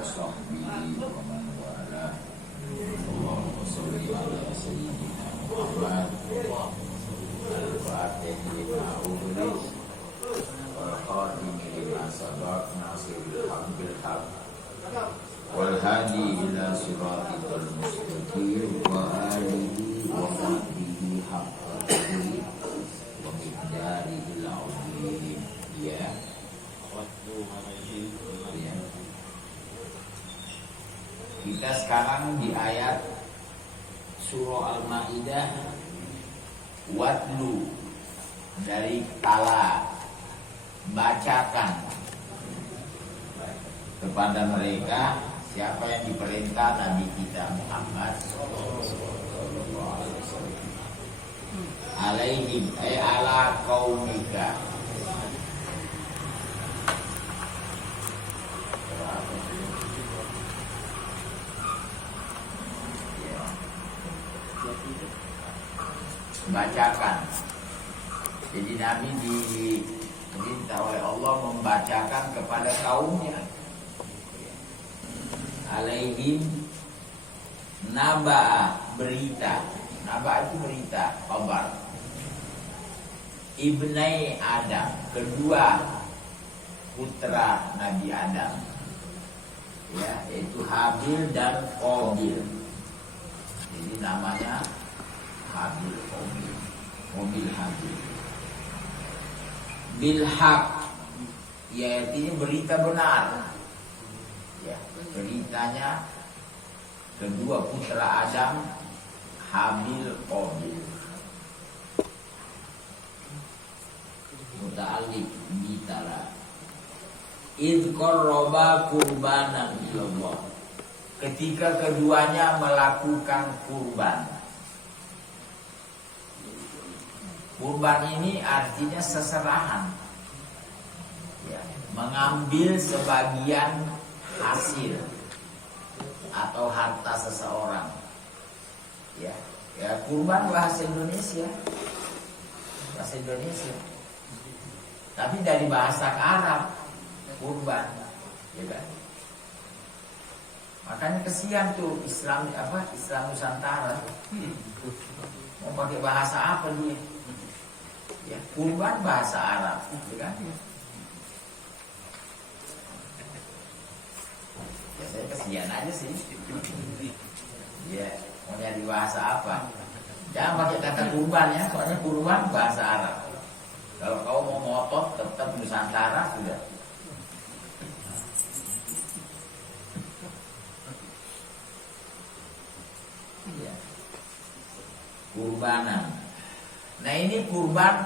وصحبه ومن والاه. اللهم صل على سيدنا محمد الفاتح لما أغلق والخاتم لما سبق ناصر الحق بالحق والهادي إلى صراطك المستقيم وآله وصحبه حق قدره ومقداره العظيم. Ya. Kita sekarang di ayat surah Al-Maidah, watlu dari tala, bacakan kepada mereka siapa yang diperintah Nabi kita Muhammad alaihim ala qaumika. Bacakan. Jadi Nabi diperintah oleh Allah membacakan kepada kaumnya. Alaihim naba, berita. Naba itu berita, kabar. Ibnai Adam, kedua putra Nabi Adam. Ya, yaitu Habil dan Qabil. Jadi namanya Habil Qabil, Qabil Habil. Bilhaq, ya artinya berita benar. Ya, beritanya kedua putra Adam, Habil Qabil. Muta'alliq bitala. Idh qarraba qurbanan ilallah. Ketika keduanya melakukan kurban. Kurban ini artinya seserahan, ya, mengambil sebagian hasil atau harta seseorang. Ya, ya kurban bahasa Indonesia, tapi dari bahasa Arab kurban, ya kan? Makanya kesian tuh Islam Nusantara, mau pakai bahasa apa dia? Ya, kurban bahasa Arab, gitu kan? Ya saya kesian aja sih. Ya, mau nyari bahasa apa? Jangan pakai kata kurban ya, soalnya kurban bahasa Arab. Kalau kau mau ngotot tetap Nusantara sudah. Ya. Kurbanan. Nah ini kurban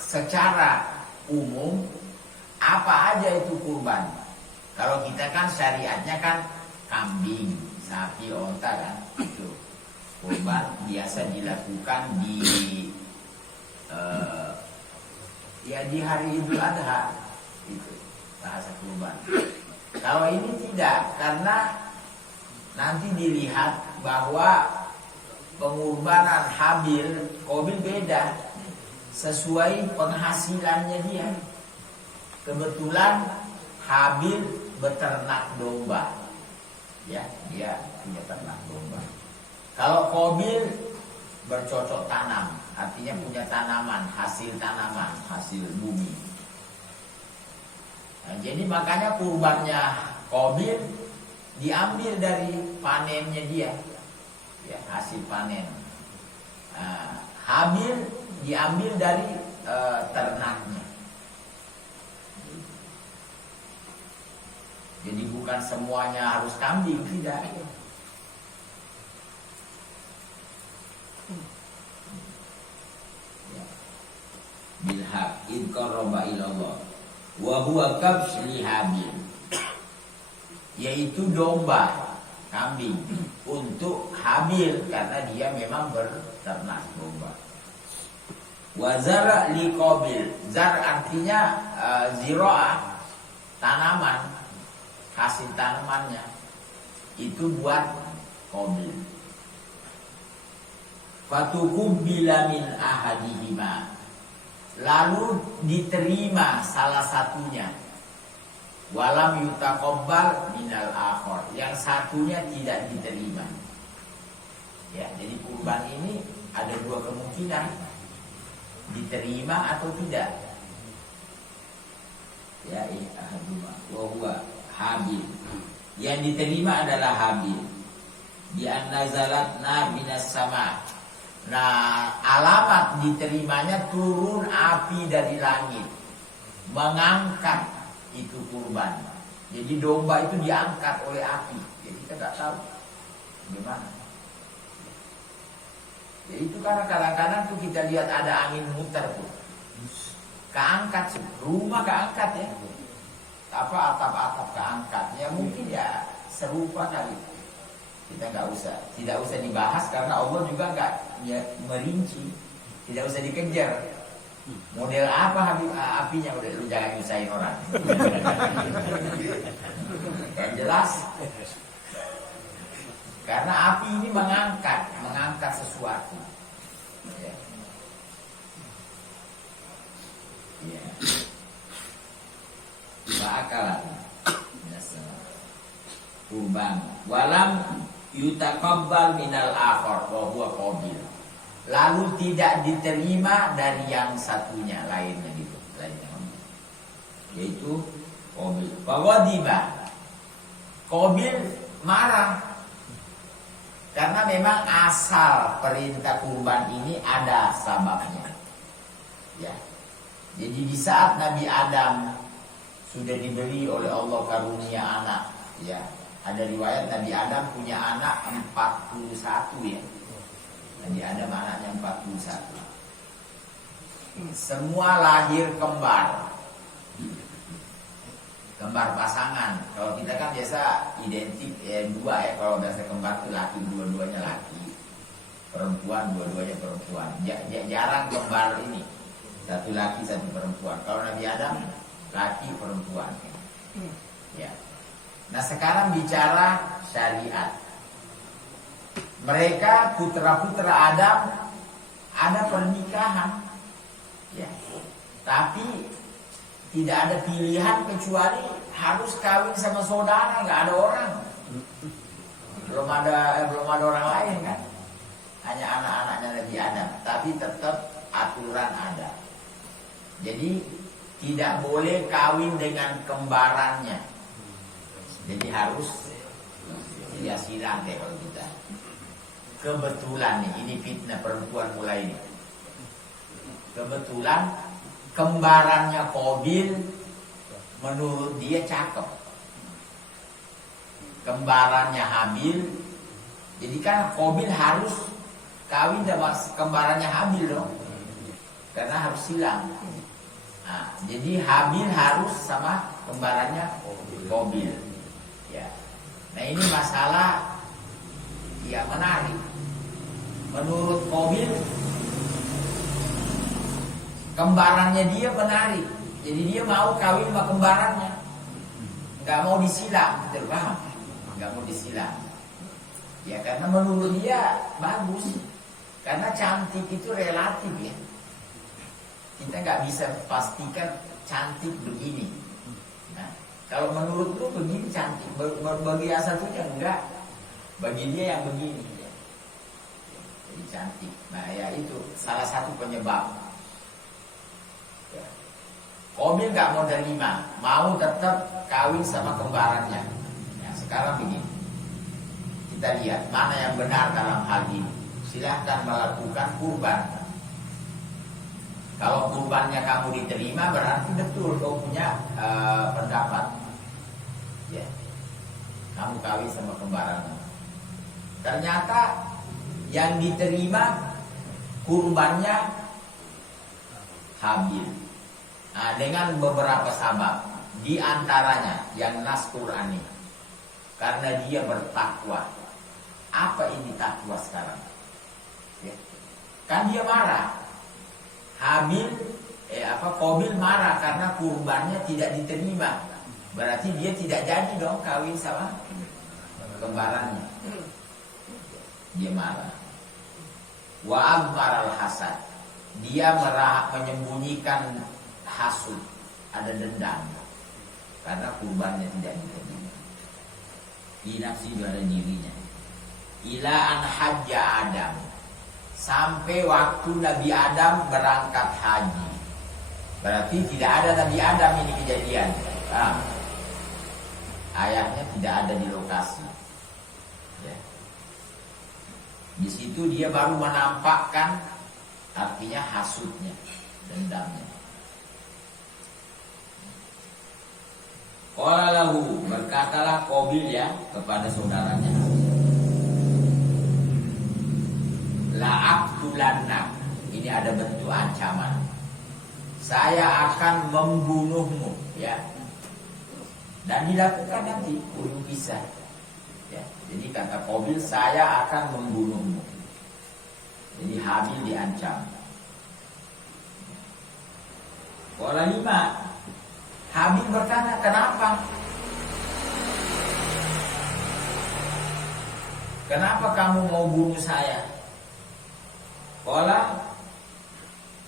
secara umum, apa aja itu kurban? Kalau kita kan syariatnya kan kambing, sapi, onta kan, itu kurban biasa dilakukan di di hari Idul Adha, itu bahasa kurban. Kalau ini tidak, karena nanti dilihat bahwa pengorbanan Habil, Qabil beda sesuai penghasilannya dia. Kebetulan Habil beternak domba, ya dia punya ternak domba. Kalau Qabil bercocok tanam, artinya punya tanaman, hasil bumi. Nah, jadi makanya kurbannya Qabil diambil dari panennya dia. Ya, hasil panen. Habil diambil dari ternaknya. Jadi bukan semuanya harus kambing, tidak. Bilhaq id qarraba ilallah wa huwa kabsh li Habil, yaitu domba, kambing untuk Habil karena dia memang berternak domba. Wa zara li Qabil, zar artinya zira'ah, tanaman, hasil tanamannya itu buat Qabil. Fatukubbila min ahadihima, lalu diterima salah satunya. Walam yutaqabbal minal akhar. Yang satunya tidak diterima. Ya, jadi kurban ini ada dua kemungkinan, diterima atau tidak. Ya, ahaduma wa huwa Habil. Yang diterima adalah Habil. Di an-nazalatna minas sama. Nah, alamat diterimanya turun api dari langit, mengangkat itu kurban. Jadi domba itu diangkat oleh api. Jadi kita nggak tahu gimana. Jadi itu karena kadang-kadang tuh kita lihat ada angin muter tuh, keangkat sih, rumah keangkat ya, apa atap-atap keangkat. Ya mungkin ya serupa kali. Kita tidak usah dibahas karena Allah juga nggak ya, merinci, tidak usah dikejar. Model apa apinya, udah lu jangan nyusahin orang. Yang jelas, karena api ini mengangkat sesuatu. Ya. Ya. Ma'akalah kurban. Walam yutaqabbal minal akhar wa huwa qabil. Lalu tidak diterima dari yang satunya lainnya gitu, yaitu Qabil. Faghadiba, Qabil marah karena memang asal perintah kurban ini ada sababnya. Ya, jadi di saat Nabi Adam sudah diberi oleh Allah karunia anak, ya, ada riwayat Nabi Adam punya anak 41 ya. Nabi Adam anaknya 41. Semua lahir kembar pasangan. Kalau kita kan biasa identik dua ya. Kalau biasa kembar itu laki, dua-duanya laki. Perempuan, dua-duanya perempuan. Jarang kembar ini, satu laki satu perempuan. Kalau Nabi Adam laki perempuan. Ya. Nah sekarang bicara syariat. Mereka putra-putra Adam ada pernikahan, ya. Tapi tidak ada pilihan kecuali harus kawin sama saudara, nggak ada orang, belum ada orang lain kan, hanya anak-anaknya Nabi Adam. Tapi tetap aturan ada. Jadi tidak boleh kawin dengan kembarannya. Jadi harus ya silang deh kalau kita. Kebetulan nih, ini fitnah perempuan mulai nih. Kebetulan kembarannya Qabil menurut dia cakep. Kembarannya Habil, jadi kan Qabil harus kawin sama kembarannya Habil dong, karena harus silang. Nah, jadi Habil harus sama kembarannya Qabil. Ya. Nah ini masalah yang menarik. Menurut Qabil, kembarannya dia menarik, jadi dia mau kawin sama kembarannya, nggak mau disilang, paham? Nggak mau disilang. Ya karena menurut dia bagus, karena cantik itu relatif ya. Kita nggak bisa pastikan cantik begini. Nah, kalau menurut lu begini cantik, bagi yang satunya enggak, bagi dia yang begini. Jadi cantik. Nah ya itu salah satu penyebab. Ya. Qabil nggak mau terima, mau tetap kawin sama kembarannya. Nah, sekarang begini, kita lihat mana yang benar dalam hal ini. Silahkan melakukan kurban. Kalau kurbannya kamu diterima berarti betul kau punya pendapat. Ya, kamu kawin sama kembaranmu. Ternyata yang diterima kurbannya Habil. Nah, dengan beberapa sabab, di antaranya yang nas Qur'ani, karena dia bertakwa. Apa ini takwa sekarang? Ya. Kan dia marah. Qabil marah karena kurbannya tidak diterima. Berarti dia tidak jadi dong kawin sama kembarannya. Dia marah. Wa abmaral hasad. Dia menyembunyikan hasud, ada dendam. karena kurbannya tidak diterima. Nafsi pada dirinya. Ila an hajja Adam, sampai waktu Nabi Adam berangkat haji. Berarti tidak ada Nabi Adam ini kejadian. Ayahnya tidak ada di lokasi. Ya. Di situ dia baru menampakkan, artinya hasudnya, dendamnya. Qala lahu, berkatalah Qabil ya kepada saudaranya, la'aqtulannak, ini ada bentuk ancaman, saya akan membunuhmu, ya. Dan dilakukan nanti ujung kisah, ya. Jadi kata Qabil, saya akan membunuhmu. Jadi Habil diancam. Qala lima, Habil berkata, kenapa? Kenapa kamu mau bunuh saya? Qala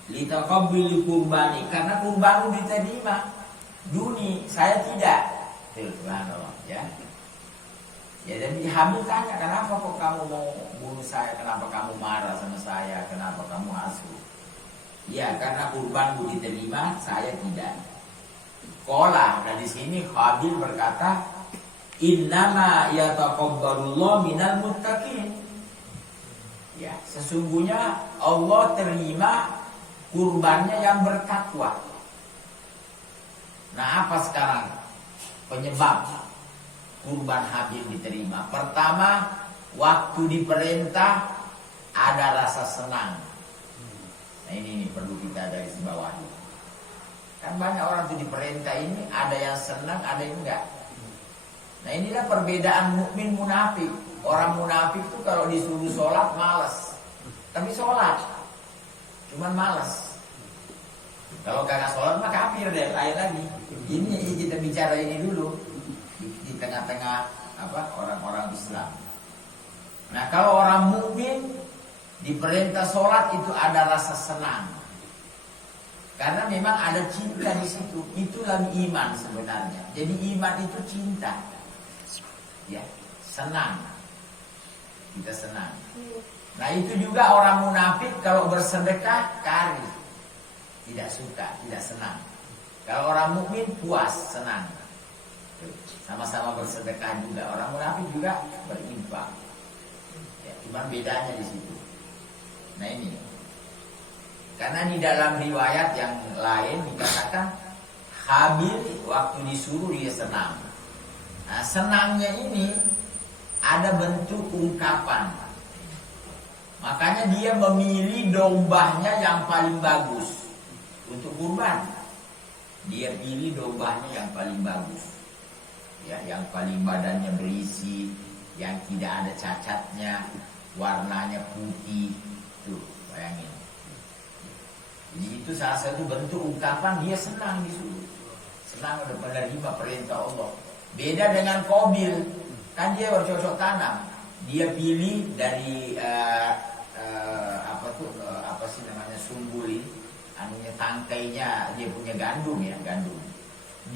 litaqabbil kurbani, karena kurbanmu diterima. Duni, saya tidak. Subhanallah, ya. Ya, dan Habil tanya, kenapa kok kamu mau bunuh saya? Kenapa kamu marah sama saya? Kenapa kamu hasud? Ya, karena kurbanmu diterima, saya tidak. Qala, dan di sini Habil berkata, innama yataqabbalullahu minal muttaqin. Ya, sesungguhnya Allah terima kurbannya yang bertakwa. Nah, apa sekarang penyebab kurban Habil diterima? Pertama, waktu diperintah ada rasa senang. Nah, ini perlu kita garis bawahi. Kan banyak orang tuh diperintah ini, ada yang senang, ada yang enggak. Nah, inilah perbedaan mukmin munafik. Orang munafik itu kalau disuruh sholat malas, tapi sholat cuman malas. Kalau kagak sholat mah kafir deh, lain lagi. Ini kita bicara ini dulu di tengah-tengah orang-orang Islam. Nah, kalau orang mukmin diperintah sholat itu ada rasa senang. Karena memang ada cinta di situ. Itulah iman sebenarnya. Jadi iman itu cinta. Ya, senang. Kita senang. Nah, itu juga orang munafik kalau bersedekah kari. Tidak suka, tidak senang. Kalau orang mukmin puas, senang. Sama-sama bersedekah juga. Orang munafik juga berinfak. Ya, cuman bedanya di situ. Nah, ini. Karena di dalam riwayat yang lain dikatakan Habil waktu disuruh dia senang. Nah, senangnya ini ada bentuk ungkapan. Makanya dia memilih dombanya yang paling bagus untuk kurban. Dia pilih dombanya yang paling bagus. Ya, yang paling badannya berisi, yang tidak ada cacatnya, warnanya putih. Tuh, bayangin. Jadi itu salah satu bentuk ungkapan dia senang disuruh. Senang udah menerima perintah Allah. Beda dengan Qabil, kan dia bercocok tanam. Dia pilih dari sumbuli, anunya tangkainya dia punya gandum ya, gandum.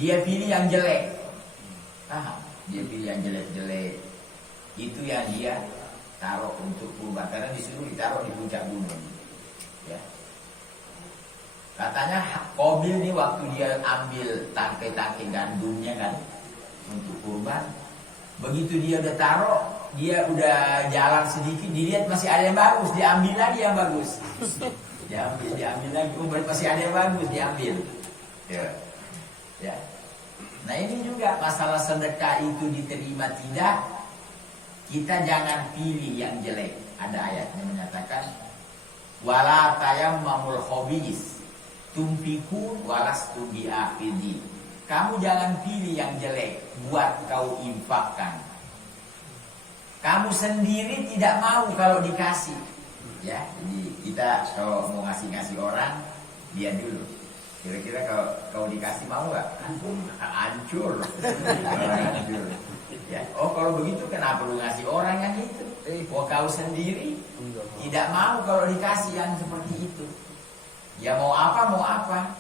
Dia pilih yang jelek. Dia pilih yang jelek-jelek. Itu yang dia taruh untuk kurban, karena disuruh ditaruh di puncak gunung. Ya. Katanya Qabil nih waktu dia ambil tangkai-tangkai gandumnya kan untuk kurban, begitu dia udah taruh, dia udah jalan sedikit, dilihat masih ada yang bagus, diambil lagi yang bagus. diambil lagi, masih ada yang bagus, diambil. Ya. Nah, ini juga masalah sedekah itu diterima tidak, kita jangan pilih yang jelek. Ada ayatnya menyatakan wala tayammamul khabis tumpiku walastu bi'afidi. Kamu jangan pilih yang jelek buat kau infakkan. Kamu sendiri tidak mau kalau dikasih. Ya, jadi kita kalau mau ngasih orang, dia dulu. Kira-kira kalau dikasih mau nggak? Hancur. Hancur. Ya. Oh, kalau begitu kenapa lu ngasih orang yang itu? Oh, kau sendiri tidak mau kalau dikasih yang seperti itu. Ya mau apa.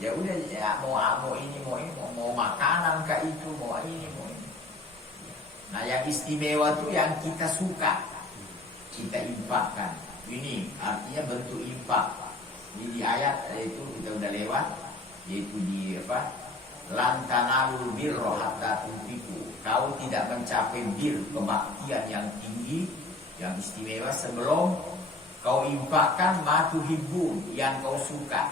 Ya udah, ya mau ini, mau mau makanan kah itu, mau ini, mau ini. Nah yang istimewa itu yang kita suka, kita infakkan. Ini artinya bentuk infak. Ini di ayat itu kita udah lewat, yaitu di apa? Lan tanalul birra hatta tunfiqu. Kau tidak mencapai bir, kebaktian yang tinggi, yang istimewa sebelum kau infakkan ma tuhibbun, yang kau suka.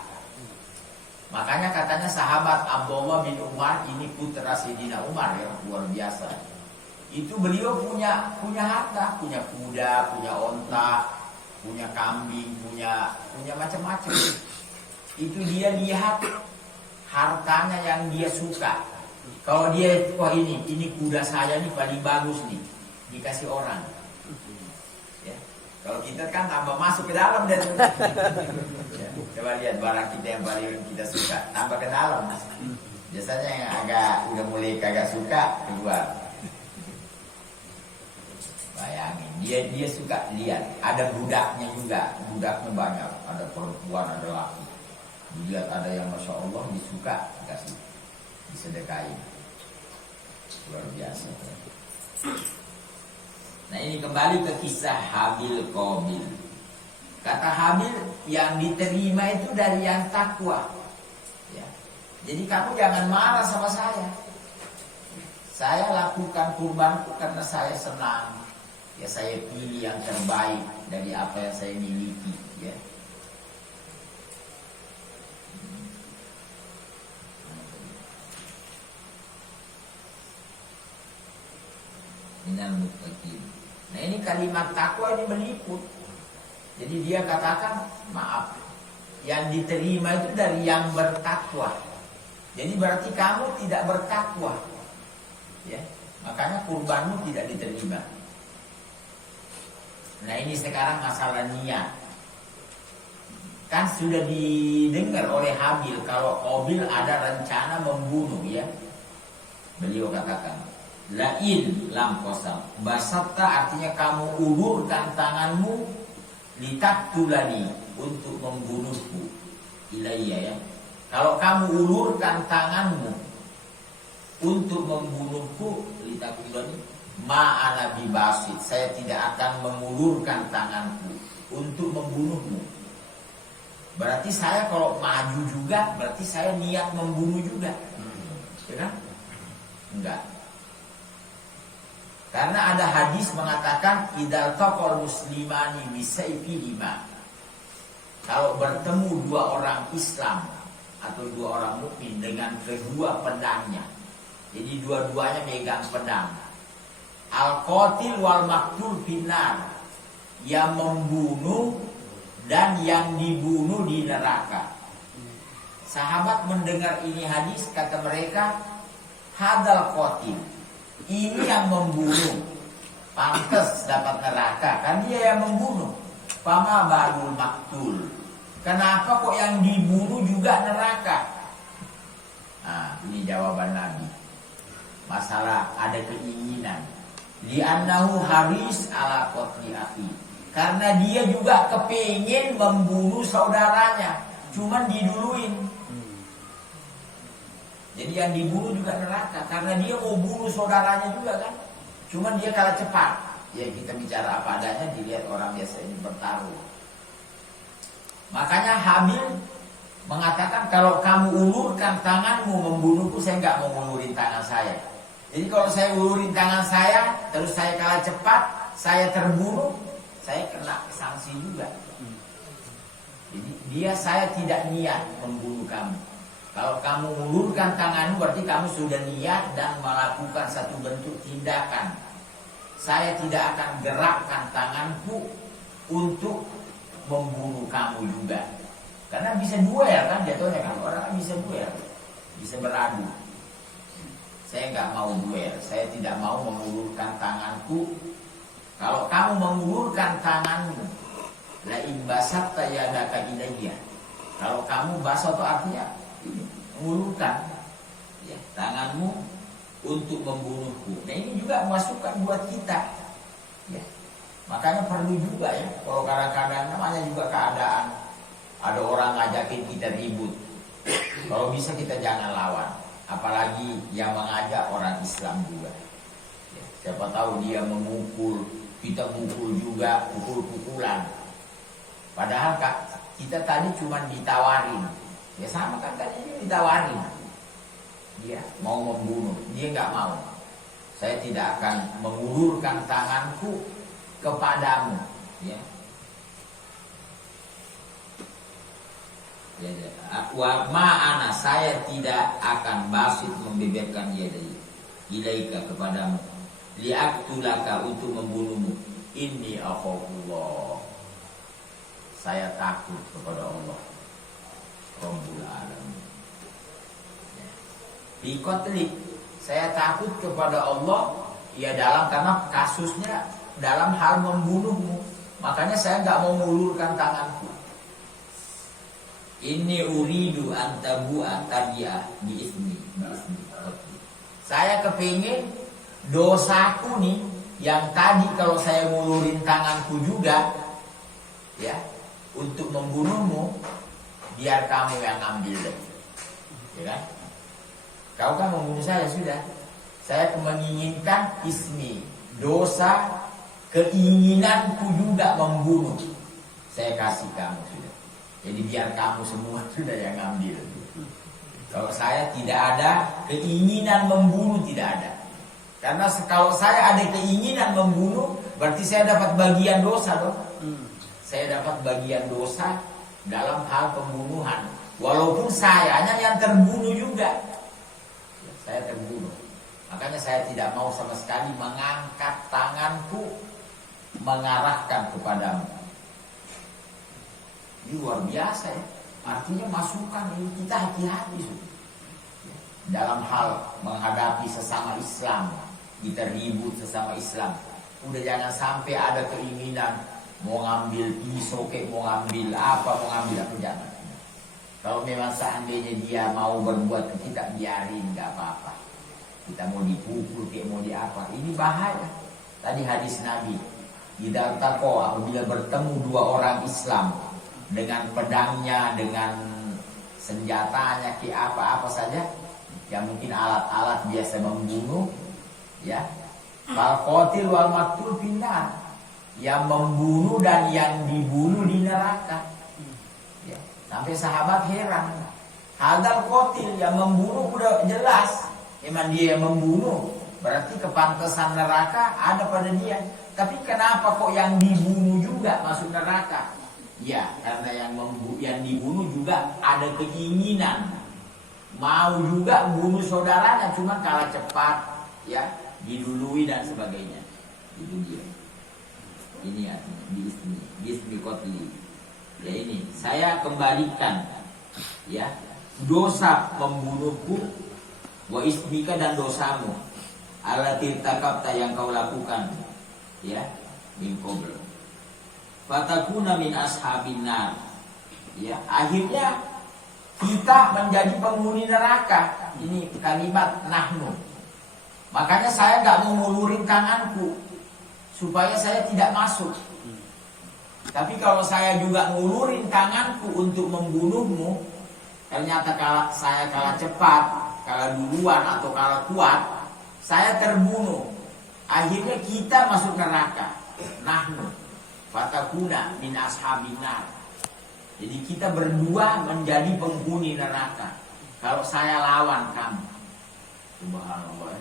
Makanya katanya sahabat Abdullah bin Umar, ini putra Sayyidina Umar ya, luar biasa. Itu beliau punya harta, punya kuda, punya onta, punya kambing, punya macam-macam. Itu dia lihat hartanya yang dia suka. Kalau dia, wah ini kuda saya nih paling bagus nih, dikasih orang. Ya. Kalau kita kan tambah masuk ke dalam dan ya. Coba lihat barang kita yang paling kita suka, tambah ke dalam. Biasanya yang agak udah mulai kagak suka keluar. Bayangin, dia suka lihat. Ada budaknya juga, budaknya banyak. Ada perempuan, ada laki. Dilihat ada yang masya Allah disuka, dikasih, disedekain. Luar biasa. Nah ini kembali ke kisah Habil Qabil. Kata Habil, yang diterima itu dari yang takwa. Ya. Jadi kamu jangan marah sama saya. Saya lakukan kurbanku karena saya senang. Ya saya pilih yang terbaik dari apa yang saya miliki. Ya. Minal muttaqin. Nah ini kalimat takwa ini meliput. Jadi dia katakan maaf, yang diterima itu dari yang bertakwa. Jadi berarti kamu tidak bertakwa, ya. Makanya kurbanmu tidak diterima. Nah ini sekarang masalah niat. Kan sudah didengar oleh Habil kalau Qabil ada rencana membunuh, ya. Beliau katakan, lain lam kosam basatta, artinya kamu ulurkan tanganmu litaktulani, untuk membunuhku, ilayya, ya. Kalau kamu ulurkan tanganmu untuk membunuhku, litaktulani ma'ana bibasit, saya tidak akan mengulurkan tanganku untuk membunuhmu. Berarti saya kalau maju juga, berarti saya niat membunuh juga, ya kan? Enggak. Karena ada hadis mengatakan idal taqal muslimani bisayfihima. Kalau bertemu dua orang Islam atau dua orang mukmin dengan kedua pedangnya. Jadi dua-duanya megang pedang. Al-qatil wal maqtul finnar. Yang membunuh dan yang dibunuh di neraka. Sahabat mendengar ini hadis, kata mereka, hadal qatil. Ini yang membunuh, pantas dapat neraka, kan dia yang membunuh. Fama balul maktul, kenapa kok yang dibunuh juga neraka? Nah, ini jawaban Nabi. Masalah ada keinginan. Li'annahu haris ala qatli akhi, karena dia juga kepingin membunuh saudaranya, cuman diduluin. Jadi yang dibunuh juga neraka, karena dia mau bunuh saudaranya juga kan. Cuman dia kalah cepat. Ya kita bicara apa adanya, dilihat orang biasa ini bertaruh. Makanya Habil mengatakan, kalau kamu ulurkan tanganmu membunuhku, saya nggak mau ulurin tangan saya. Jadi kalau saya ulurin tangan saya, terus saya kalah cepat, saya terbunuh, saya kena sanksi juga. Jadi saya tidak niat membunuh kamu. Kalau kamu ulurkan tanganmu, berarti kamu sudah niat dan melakukan satu bentuk tindakan. Saya tidak akan gerakkan tanganku untuk membunuh kamu juga. Karena bisa duel kan jatuhnya, kan orang bisa duel, bisa beradu. Saya nggak mau duel, saya tidak mau mengulurkan tanganku. Kalau kamu mengulurkan tanganmu, la in basatta yadaka ilayya. Kalau kamu basat itu artinya mengulurkan, ya, tanganmu untuk membunuhku. Nah ini juga masukan buat kita, ya. Makanya perlu juga ya, kalau kadang-kadang namanya juga keadaan, ada orang ngajakin kita ribut, kalau bisa kita jangan lawan. apalagi yang mengajak orang Islam juga. Ya, siapa tahu dia memukul, kita mukul juga, pukul-pukulan. Padahal kita tadi cuma ditawarin. Ya sama kan tadi ditawarin. Dia mau membunuh, dia nggak mau. Saya tidak akan mengulurkan tanganku kepadamu. Ya. Wa ma'ana, saya tidak akan basit membeberkan dia dari ilaika kepadamu, liaktulaka, untuk membunuhmu. Inni akhafullah, saya takut kepada Allah Rabbul Alamin. Di qatli, saya takut kepada Allah, ya dalam karena kasusnya dalam hal membunuhmu, makanya saya nggak mau mengulurkan tanganku. Ini uridu antabu'a tadi'ah bi'ismi. Saya kepingin dosaku nih, yang tadi kalau saya ngulurin tanganku juga, ya, untuk membunuhmu, biar kamu yang ambil deh. Ya kan? Kau kan membunuh saya sudah. Saya menginginkan ismi, dosa, keinginanku juga membunuh. Saya kasih kamu sudah. Jadi biar kamu semua sudah yang ambil. Kalau saya tidak ada keinginan membunuh, tidak ada. Karena kalau saya ada keinginan membunuh, berarti saya dapat bagian dosa dong. Saya dapat bagian dosa dalam hal pembunuhan. Walaupun sayanya yang terbunuh juga. Saya terbunuh. Makanya saya tidak mau sama sekali mengangkat tanganku mengarahkan kepadamu. Ini luar biasa ya. Artinya masukan ini, kita hati-hati dalam hal menghadapi sesama Islam. Kita ribut sesama Islam. Udah jangan sampai ada keinginan mau ngambil pisau, mau ngambil apa, jangan. Kalau memang seandainya dia mau berbuat ke kita, biarin, gak apa-apa. Kita mau dipukul, mau diapa, ini bahaya. Tadi hadis Nabi, idza taqa, apabila bertemu dua orang Islam dengan pedangnya, dengan senjatanya, apa-apa saja yang mungkin alat-alat biasa membunuh, ya. Fal qatil wal maqtul finnar, yang membunuh dan yang dibunuh di neraka. Ya. Sampai sahabat heran, hadal qatil, yang membunuh udah jelas, memang dia yang membunuh, berarti kepantasan neraka ada pada dia. Tapi kenapa kok yang dibunuh juga masuk neraka? Ya, karena yang dibunuh juga ada keinginan mau juga bunuh saudaranya, cuma kalah cepat, ya, didului dan sebagainya. Itu dia. Ini artinya bismi qatli. Ya ini, saya kembalikan, ya, dosa membunuhku, wa ismika, dan dosamu, allati irtakabta, yang kau lakukan, ya, min qabl. Fatakuna min ashabin nar. Ya, akhirnya kita menjadi penghuni neraka. Ini kalimat nahnu. Makanya saya gak mau ngulurin tanganku supaya saya tidak masuk. Tapi kalau saya juga ngulurin tanganku untuk membunuhmu, ternyata saya kalah cepat, kalah duluan atau kalah kuat, saya terbunuh. Akhirnya kita masuk neraka. Nahnu fatakuna min ashabin nar. Jadi kita berdua menjadi penghuni neraka kalau saya lawan kamu. Subhanallah.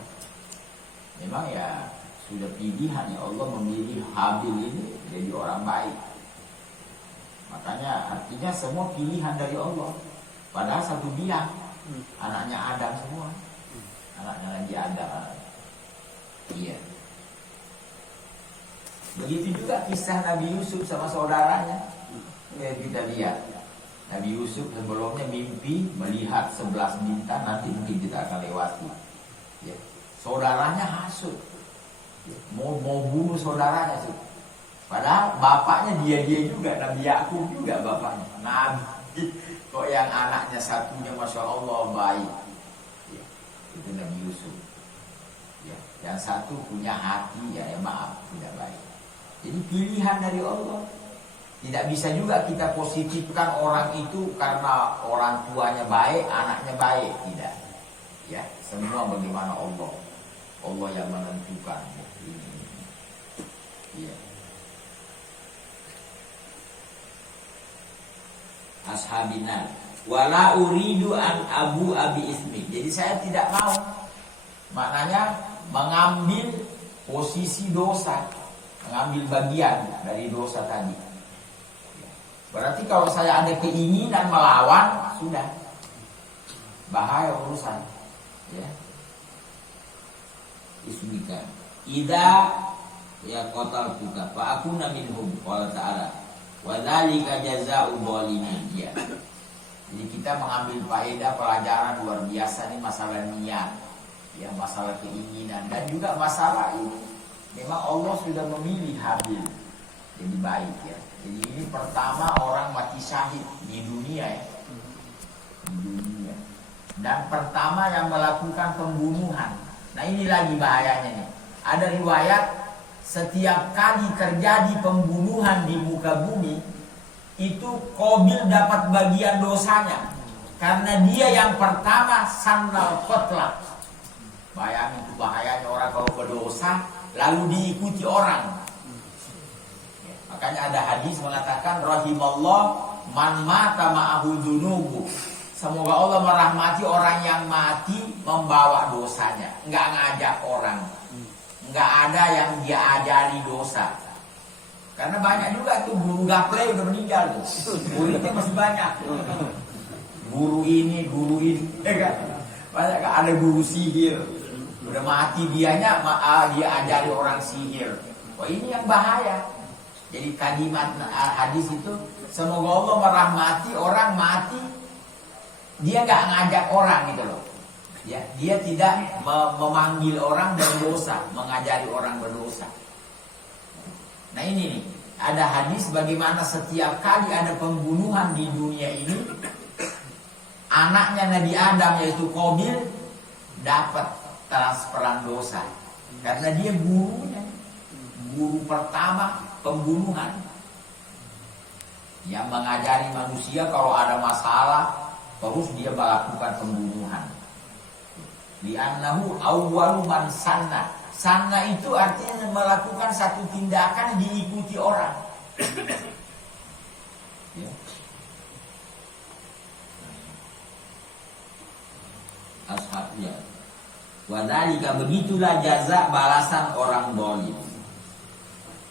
Memang ya sudah pilihan ya, Allah memilih Habil ini jadi orang baik. Makanya artinya semua pilihan dari Allah. Padahal satu biang, anaknya Adam semua. Anaknya lagi Adam. Iya. Begitu juga kisah Nabi Yusuf sama saudaranya. Ya, kita lihat Nabi Yusuf sebelumnya mimpi melihat 11 bintang, nanti mungkin kita akan lewati. Ya. Saudaranya hasut, ya. mau bunuh saudaranya sih. Padahal bapaknya dia juga, Nabi Yakub juga bapaknya. Nabi kok yang anaknya satunya Masya Allah baik. Ya. Itu Nabi Yusuf. Ya. Yang satu punya hati ya maaf tidak baik. Jadi pilihan dari Allah. Tidak bisa juga kita positifkan orang itu karena orang tuanya baik, anaknya baik. Tidak. Ya, semua bagaimana Allah. Allah yang menentukan. Ini. Ya. Ashabinar. Wala uridu an abu abi ismi. Jadi saya tidak mau. Maknanya mengambil posisi dosa, mengambil bagian dari dosa tadi. Berarti kalau saya ada keinginan melawan, sudah bahaya urusan. Ya, ismika ida ya kotal buka fa aku minhum qala ta'ala wa dzalika jazaa'u dzalimin. Ya. Jadi kita mengambil faedah pelajaran luar biasa nih masalah niat, ya, masalah keinginan dan juga masalah ini memang Allah sudah memilih Habil jadi baik, ya. Jadi ini pertama orang mati syahid di dunia, ya. Di dunia. Dan pertama yang melakukan pembunuhan. Nah ini lagi bahayanya nih. Ada riwayat setiap kali terjadi pembunuhan di muka bumi, itu Qabil dapat bagian dosanya. Karena dia yang pertama sandal kotlak. Bayangin itu bahayanya orang kalau berdosa lalu diikuti orang. Makanya ada hadis mengatakan rahimallah man mata ma'ahu dunubu. Semoga Allah merahmati orang yang mati membawa dosanya, nggak ngajak orang, nggak ada yang dia ajari dosa. Karena banyak juga tuh guru gaple udah meninggal tuh, muridnya masih banyak. Guru ini, ya kan? Banyak kan ada guru sihir, udah mati dianya, dia ajari orang sihir. Wah ini yang bahaya. Jadi kalimat hadis itu, semoga Allah merahmati orang mati. Dia nggak ngajak orang gitu loh, ya. Dia tidak memanggil orang berdosa, mengajari orang berdosa. Nah ini nih, ada hadis bagaimana setiap kali ada pembunuhan di dunia ini, anaknya Nabi Adam yaitu Qabil dapat transferan dosa, karena dia gurunya, guru pertama pembunuhan, yang mengajari manusia kalau ada masalah terus dia melakukan pembunuhan. Li'annahu awwalu man sanna. Sanna itu artinya melakukan satu tindakan diikuti orang. Ya. Ashabnya. Wadhalika begitulah jaza balasan orang zalim.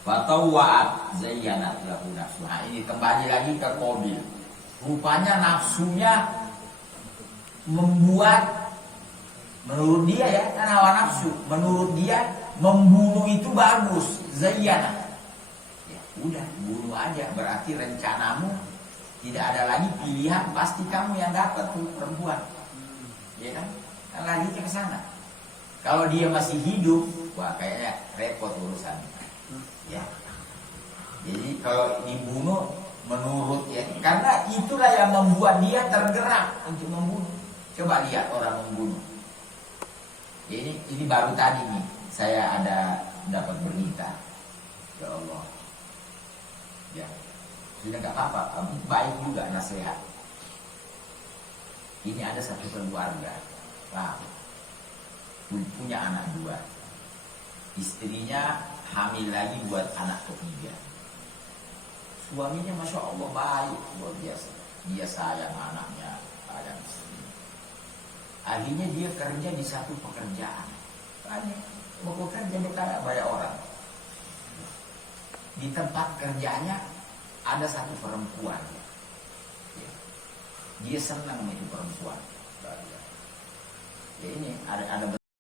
Fatawwa'at zayyanat lahu nafsuha. Ini kembali lagi ke Qabil. Rupanya nafsunya membuat, menurut dia ya, kan hawa nafsu, menurut dia membunuh itu bagus, zayyana. Ya udah, bunuh aja, berarti rencanamu tidak ada lagi pilihan, pasti kamu yang dapat tuh perempuan. Ya kan? Kan lagi ke sana. Kalau dia masih hidup, wah kayaknya repot urusan. Ya. Jadi kalau dibunuh menurut ya, karena itulah yang membuat dia tergerak untuk membunuh. Coba lihat orang membunuh. Ini baru tadi nih saya ada dapat berita. Ya Allah. Ya, sudah nggak apa-apa, baik juga nasihat. Ini ada satu keluarga, Pak, punya anak 2. Istrinya hamil lagi buat anak ketiga. Suaminya Masya Allah baik, luar biasa. Dia sayang anaknya, sayang istrinya. Akhirnya dia kerja di satu pekerjaan. Banyak, mau bekerja dia kayak banyak orang. Di tempat kerjanya ada satu perempuan. Dia senang itu perempuan. Ya ini ada